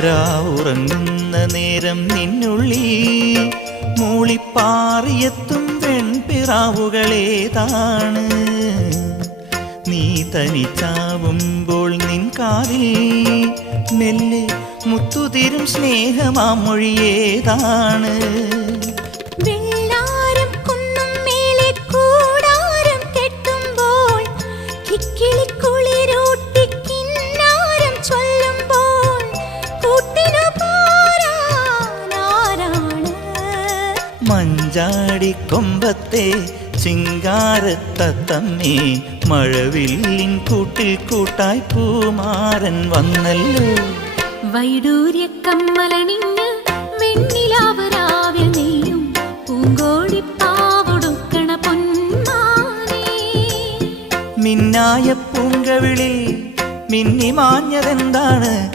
രാവുറങ്ങുന്ന നേരം നിന്നുള്ളിൽ മൂളിപ്പാറിയെത്തും വെൺപിറാവുകളേതാണ്. നീ തനിച്ചാവുമ്പോൾ നിൻ കാതിൽ മെല്ലെ മുത്തുതിരും സ്നേഹമാമൊഴിയേതാണ്. മഞ്ചാടിക്കൊമ്പത്തെ ചിങ്കാരത്തത്തമ്മേ, മഴവില്ലിൻ കൂട്ടിൽ കൂട്ടായി പൂമാരൻ വന്നല്ലോ. വൈഡൂര്യ കമ്മലണിഞ്ഞ് വെണ്ണിലാവരാവ്യ നെയ്യും പൂങ്കോടിപ്പാവൊടുക്കണ പൊന്മാനേ. മിന്നായ പൂങ്കവിളിൽ മിന്നി മാഞ്ഞതെന്താണ്?